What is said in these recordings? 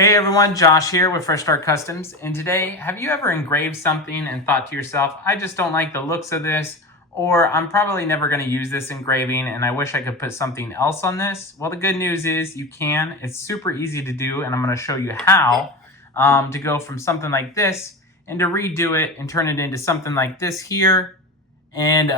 Hey everyone, Josh here with Fresh Start Customs, and today, have you ever engraved something and thought to yourself, I just don't like the looks of this, or I'm probably never going to use this engraving and I wish I could put something else on this? Well, the good news is you can. It's super easy to do, and I'm going to show you how to go from something like this and to redo it and turn it into something like this here. And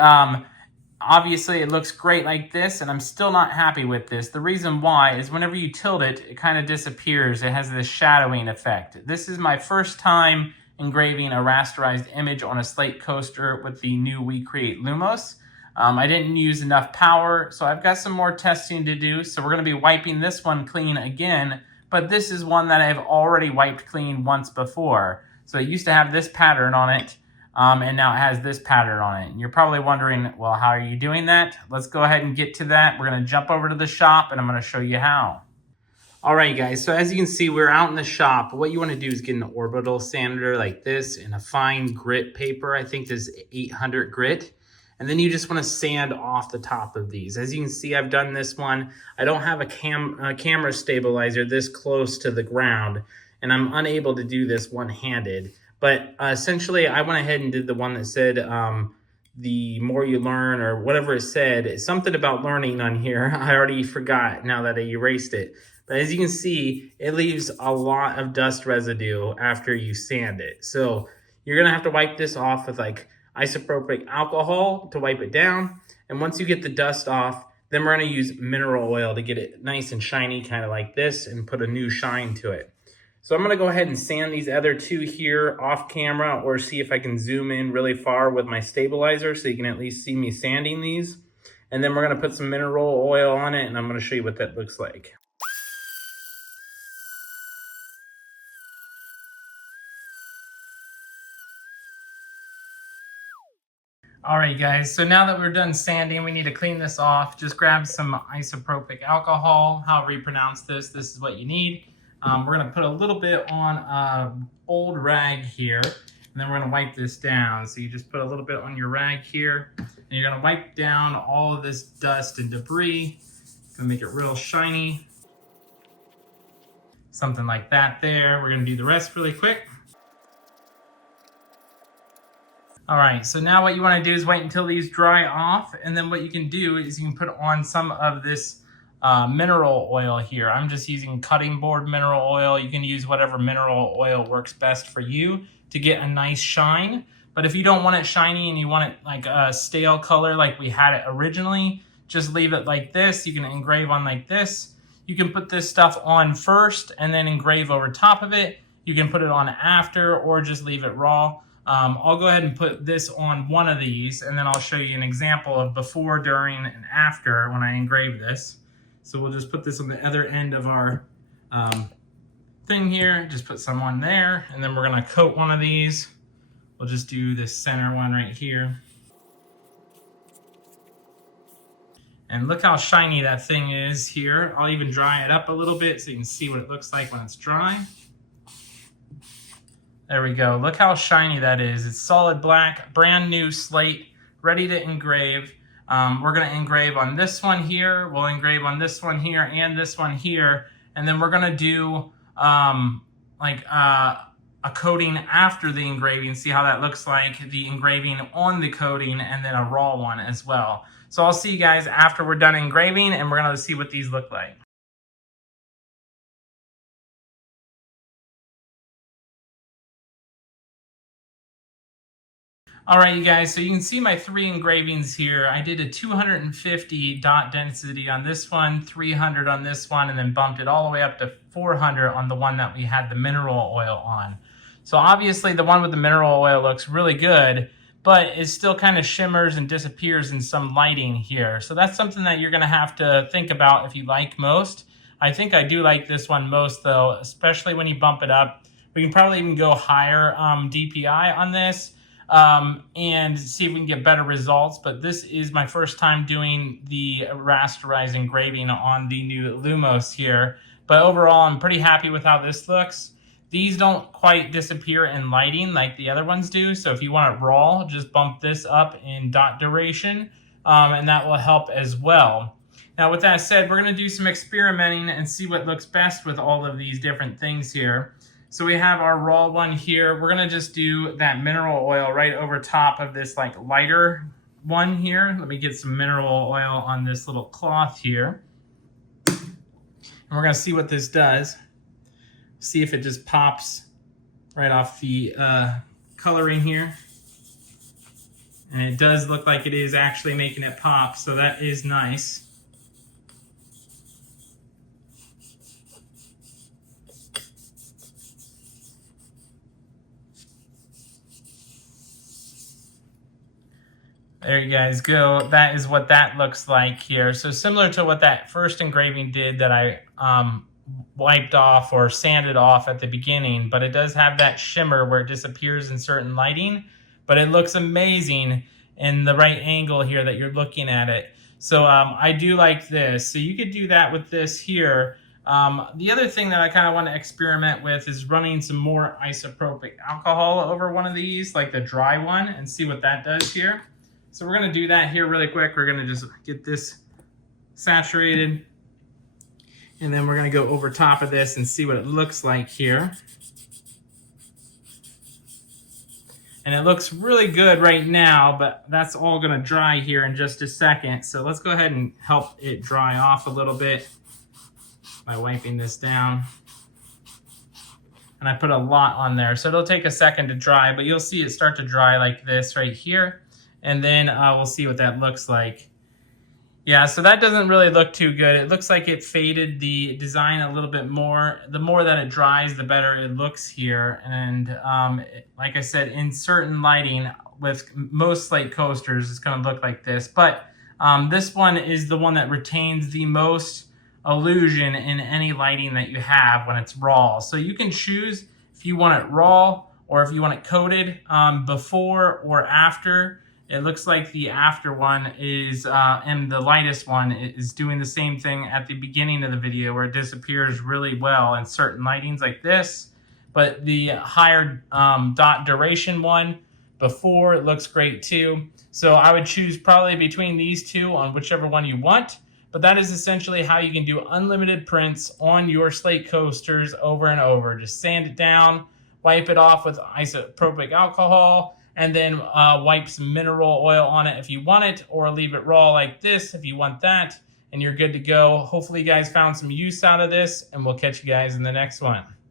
obviously, it looks great like this, and I'm still not happy with this. The reason why is whenever you tilt it, it kind of disappears. It has this shadowing effect. This is my first time engraving a rasterized image on a slate coaster with the new We Create Lumos. I didn't use enough power, so I've got some more testing to do. So we're going to be wiping this one clean again, but this is one that I've already wiped clean once before. So it used to have this pattern on it. And now it has this pattern on it. And you're probably wondering, well, how are you doing that? Let's go ahead and get to that. We're going to jump over to the shop and I'm going to show you how. All right, guys. So as you can see, we're out in the shop. What you want to do is get an orbital sander like this and a fine grit paper. I think this is 800 grit. And then you just want to sand off the top of these. As you can see, I've done this one. I don't have a camera stabilizer this close to the ground, and I'm unable to do this one-handed. But essentially, I went ahead and did the one that said, the more you learn, or whatever it said. Something about learning on here. I already forgot now that I erased it. But as you can see, it leaves a lot of dust residue after you sand it. So you're going to have to wipe this off with like isopropyl alcohol to wipe it down. And once you get the dust off, then we're going to use mineral oil to get it nice and shiny, kind of like this, and put a new shine to it. So I'm going to go ahead and sand these other two here off camera, or see if I can zoom in really far with my stabilizer so you can at least see me sanding these. And then we're going to put some mineral oil on it, and I'm going to show you what that looks like. All right, guys, so now that we're done sanding, we need to clean this off. Just grab some isopropyl alcohol, however you pronounce this. This is what you need. We're going to put a little bit on an old rag here, and then we're going to wipe this down. So you just put a little bit on your rag here, and you're going to wipe down all of this dust and debris. Going to make it real shiny. Something like that there. We're going to do the rest really quick. All right, so now what you want to do is wait until these dry off, and then what you can do is you can put on some of this mineral oil here. I'm just using cutting board mineral oil. You can use whatever mineral oil works best for you to get a nice shine. But if you don't want it shiny and you want it like a stale color like we had it originally, just leave it like this. You can engrave on like this. You can put this stuff on first and then engrave over top of it. You can put it on after or just leave it raw. I'll go ahead and put this on one of these, and then I'll show you an example of before, during, and after when I engrave this. So we'll just put this on the other end of our thing here. Just put some on there, and then we're going to coat one of these. We'll just do this center one right here. And look how shiny that thing is here. I'll even dry it up a little bit so you can see what it looks like when it's dry. There we go. Look how shiny that is. It's solid black, brand new slate, ready to engrave. We're going to engrave on this one here. We'll engrave on this one here and this one here. And then we're going to do a coating after the engraving. See how that looks like, the engraving on the coating, and then a raw one as well. So I'll see you guys after we're done engraving, and we're going to see what these look like. All right, you guys, so you can see my 3 engravings here. I did a 250 dot density on this one, 300 on this one, and then bumped it all the way up to 400 on the one that we had the mineral oil on. So obviously the one with the mineral oil looks really good, but it still kind of shimmers and disappears in some lighting here. So that's something that you're going to have to think about if you like most. I think I do like this one most, though, especially when you bump it up. We can probably even go higher DPI on this. And see if we can get better results. But this is my first time doing the rasterized engraving on the new Lumos here. But overall, I'm pretty happy with how this looks. These don't quite disappear in lighting like the other ones do. So if you want it raw, just bump this up in dot duration, and that will help as well. Now, with that said, we're going to do some experimenting and see what looks best with all of these different things here. So we have our raw one here. We're going to just do that mineral oil right over top of this like lighter one here. Let me get some mineral oil on this little cloth here. And we're going to see what this does. See if it just pops right off the coloring here. And it does look like it is actually making it pop, so that is nice. There you guys go. That is what that looks like here. So similar to what that first engraving did that I wiped off or sanded off at the beginning, but it does have that shimmer where it disappears in certain lighting, but it looks amazing in the right angle here that you're looking at it. So I do like this. So you could do that with this here. The other thing that I kind of want to experiment with is running some more isopropyl alcohol over one of these, like the dry one, and see what that does here. So we're going to do that here really quick. We're going to just get this saturated, and then we're going to go over top of this and see what it looks like here. And it looks really good right now, but that's all going to dry here in just a second. So let's go ahead and help it dry off a little bit by wiping this down. And I put a lot on there, so it'll take a second to dry, but you'll see it start to dry like this right here. And then we'll see what that looks like. Yeah, so that doesn't really look too good. It looks like it faded the design a little bit more. The more that it dries, the better it looks here. And like I said, in certain lighting with most Slate coasters, it's going to look like this. But this one is the one that retains the most illusion in any lighting that you have when it's raw. So you can choose if you want it raw or if you want it coated before or after. It looks like the after one is, and the lightest one is doing the same thing at the beginning of the video where it disappears really well in certain lightings like this. But the higher dot duration one before, it looks great too. So I would choose probably between these two on whichever one you want. But that is essentially how you can do unlimited prints on your Slate coasters over and over. Just sand it down, wipe it off with isopropyl alcohol, and then wipe some mineral oil on it if you want it, or leave it raw like this if you want that, and you're good to go. Hopefully you guys found some use out of this, and we'll catch you guys in the next one.